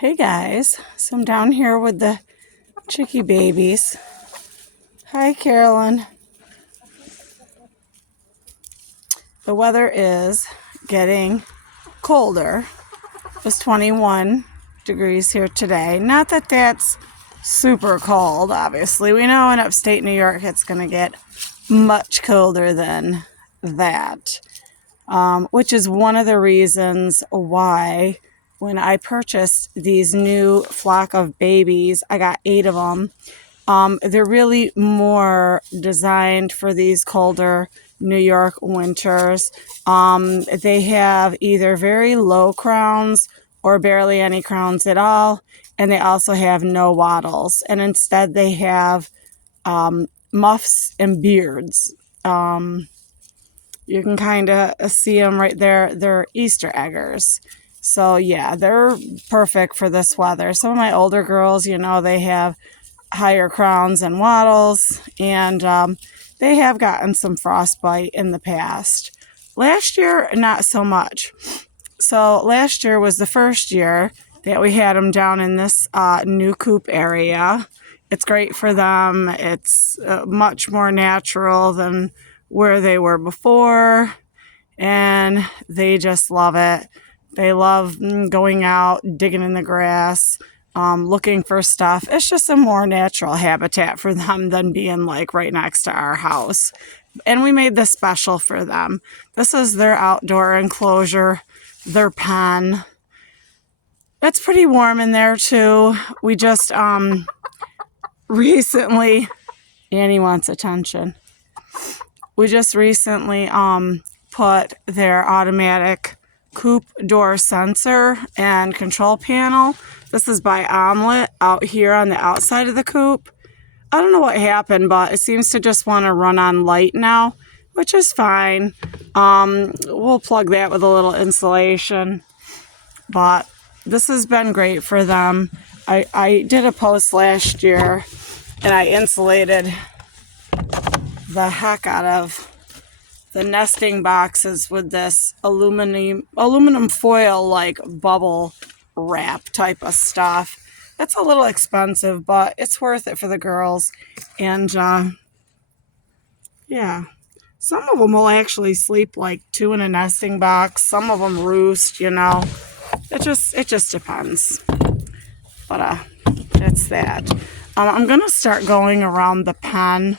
Hey guys, so I'm down here with the chickie babies. Hi Carolyn. The weather is getting colder. It was 21 degrees here today. Not that that's super cold, obviously. We know in upstate New York it's going to get much colder than that, which is one of the reasons why when I purchased these new flock of babies, I got 8 of them. They're really more designed for these colder New York winters. They have either very low crowns or barely any crowns at all, and they also have no wattles. And instead they have muffs and beards. You can kind of see them right there. They're Easter eggers. So yeah, they're perfect for this weather. Some of my older girls, they have higher crowns and wattles, and they have gotten some frostbite in the past. Last year, not so much. So last year was the first year that we had them down in this new coop area. It's great for them. It's much more natural than where they were before, and they just love it. They love going out, digging in the grass, looking for stuff. It's just a more natural habitat for them than being like right next to our house. And we made this special for them. This is their outdoor enclosure, their pen. It's pretty warm in there too. We just recently, Annie wants attention. We just recently put their automatic coop door sensor and control panel. This is by Omelet out here on the outside of the coop. I don't know what happened, but it seems to just want to run on light now, which is fine. We'll plug that with a little insulation, but this has been great for them. I did a post last year and I insulated the heck out of the nesting boxes with this aluminum foil like bubble wrap type of stuff. It's a little expensive, but it's worth it for the girls. And yeah, some of them will actually sleep like 2 in a nesting box. Some of them roost, It just depends. But it's that. I'm gonna start going around the pen.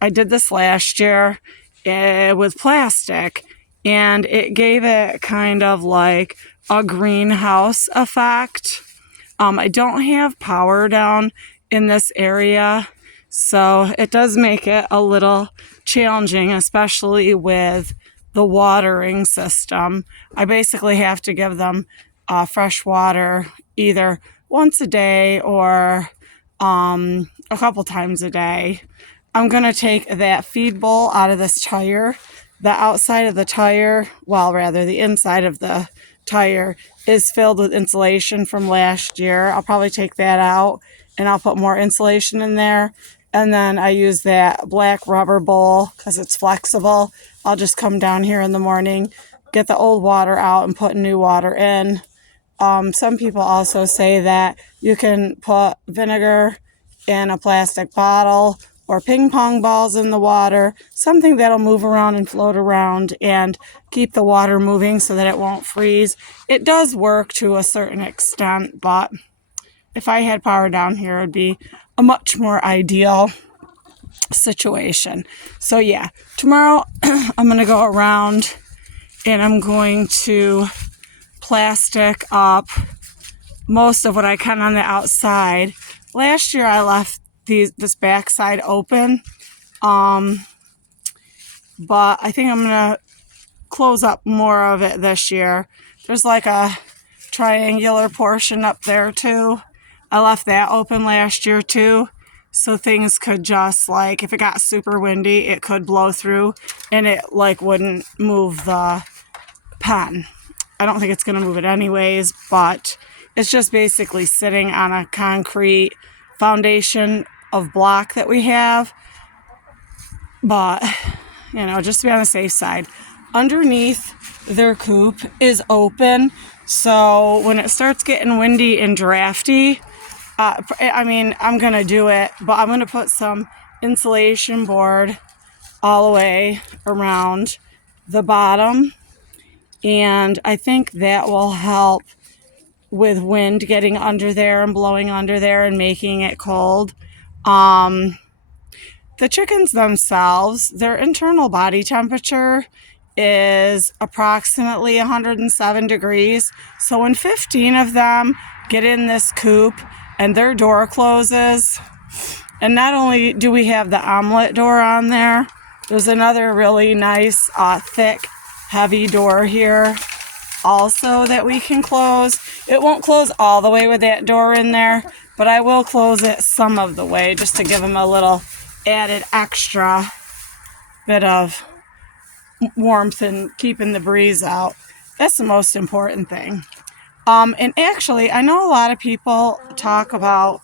I did this last year with plastic, and it gave it kind of like a greenhouse effect. I don't have power down in this area, so it does make it a little challenging, especially with the watering system. I basically have to give them fresh water either once a day or a couple times a day. I'm going to take that feed bowl out of this tire. The outside of the tire, the inside of the tire is filled with insulation from last year. I'll probably take that out and I'll put more insulation in there. And then I use that black rubber bowl because it's flexible. I'll just come down here in the morning, get the old water out and put new water in. Some people also say that you can put vinegar in a plastic bottle or ping pong balls in the water, something that'll move around and float around and keep the water moving so that it won't freeze. It does work to a certain extent, but if I had power down here, it'd be a much more ideal situation. So yeah, tomorrow I'm going to go around and I'm going to plastic up most of what I can on the outside. Last year I left this backside open, but I think I'm gonna close up more of it this year. There's like a triangular portion up there too. I left that open last year too, so things could just like, if it got super windy, it could blow through and it like wouldn't move the pen. I don't think it's gonna move it anyways, but it's just basically sitting on a concrete foundation of block that we have. But, just to be on the safe side, underneath their coop is open, So when it starts getting windy and drafty, I'm going to do it, but I'm going to put some insulation board all the way around the bottom. And I think that will help with wind getting under there and blowing under there and making it cold. The chickens themselves, their internal body temperature is approximately 107 degrees. So when 15 of them get in this coop and their door closes, and not only do we have the omelet door on there, there's another really nice, thick, heavy door here also that we can close. It won't close all the way with that door in there, but I will close it some of the way just to give them a little added extra bit of warmth and keeping the breeze out. That's the most important thing. And actually, I know a lot of people talk about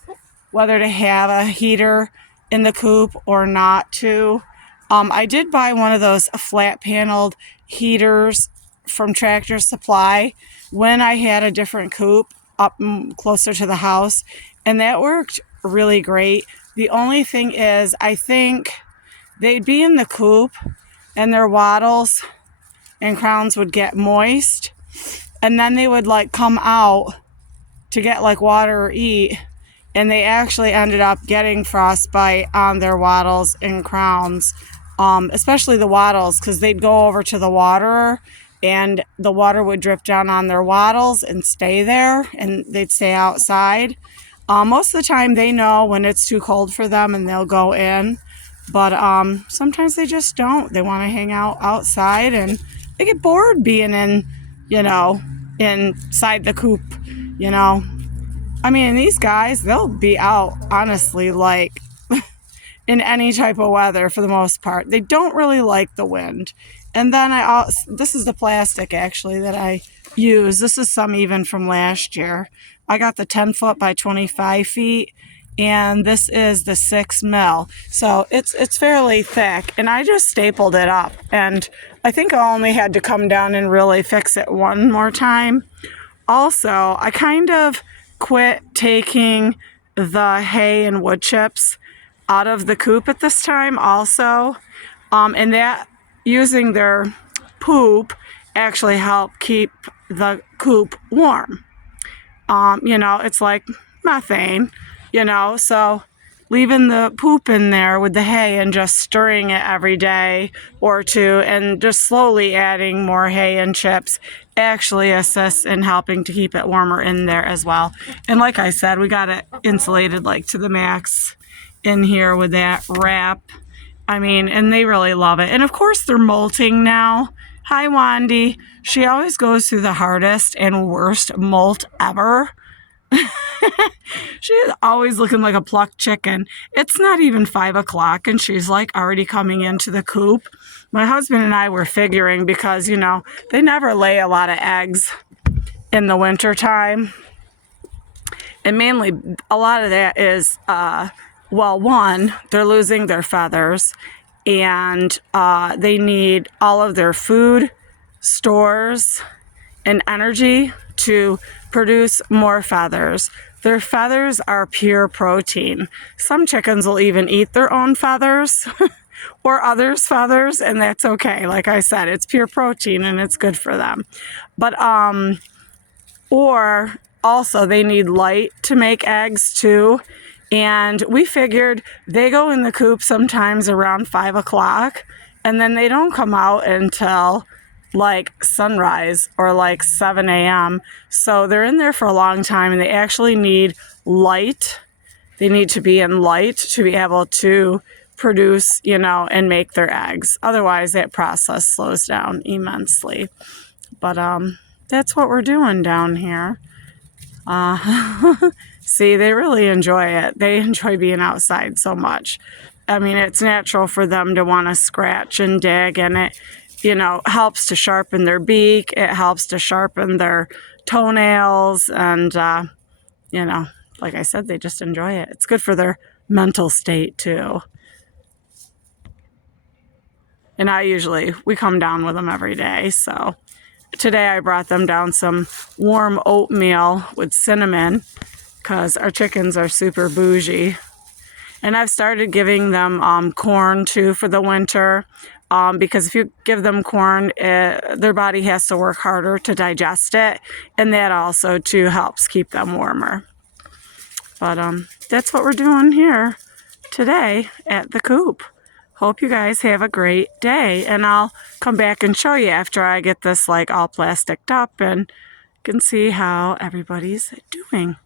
whether to have a heater in the coop or not to. I did buy one of those flat paneled heaters from Tractor Supply when I had a different coop up closer to the house, and that worked really great. The only thing is, I think they'd be in the coop and their wattles and crowns would get moist, and then they would like come out to get like water or eat, and they actually ended up getting frostbite on their wattles and crowns, especially the wattles, because they'd go over to the waterer and the water would drip down on their wattles and stay there, and they'd stay outside. Most of the time they know when it's too cold for them and they'll go in, but sometimes they just don't. They want to hang out outside, and they get bored being inside the coop, I mean, these guys, they'll be out, honestly, like in any type of weather for the most part. They don't really like the wind. And then this is the plastic actually that I use. This is some even from last year. I got the 10 foot by 25 feet, and this is the 6 mil. So it's fairly thick, and I just stapled it up. And I think I only had to come down and really fix it one more time. Also, I kind of quit taking the hay and wood chips out of the coop at this time also. And that using their poop actually helped keep the coop warm. It's like methane, so leaving the poop in there with the hay and just stirring it every day or two and just slowly adding more hay and chips actually assists in helping to keep it warmer in there as well. And like I said, we got it insulated like to the max in here with that wrap. And they really love it. And of course they're molting now. Hi, Wandy. She always goes through the hardest and worst molt ever. She's always looking like a plucked chicken. It's not even 5 o'clock and she's like already coming into the coop. My husband and I were figuring because, they never lay a lot of eggs in the winter time. And mainly a lot of that is, one, they're losing their feathers, and they need all of their food, stores, and energy to produce more feathers. Their feathers are pure protein. Some chickens will even eat their own feathers or others' feathers, and that's okay. Like I said, it's pure protein and it's good for them. But or also they need light to make eggs too. And we figured they go in the coop sometimes around 5 o'clock, and then they don't come out until like sunrise or like 7 a.m. So they're in there for a long time, and they actually need light. They need to be in light to be able to produce, and make their eggs. Otherwise, that process slows down immensely. But that's what we're doing down here. See, they really enjoy it. They enjoy being outside so much. It's natural for them to want to scratch and dig, and it, helps to sharpen their beak. It helps to sharpen their toenails, and, like I said, they just enjoy it. It's good for their mental state, too. And we come down with them every day, so today I brought them down some warm oatmeal with cinnamon because our chickens are super bougie. And I've started giving them corn too for the winter, because if you give them corn, their body has to work harder to digest it, and that also too helps keep them warmer. But that's what we're doing here today at the coop. Hope you guys have a great day, and I'll come back and show you after I get this like all plasticed up and you can see how everybody's doing.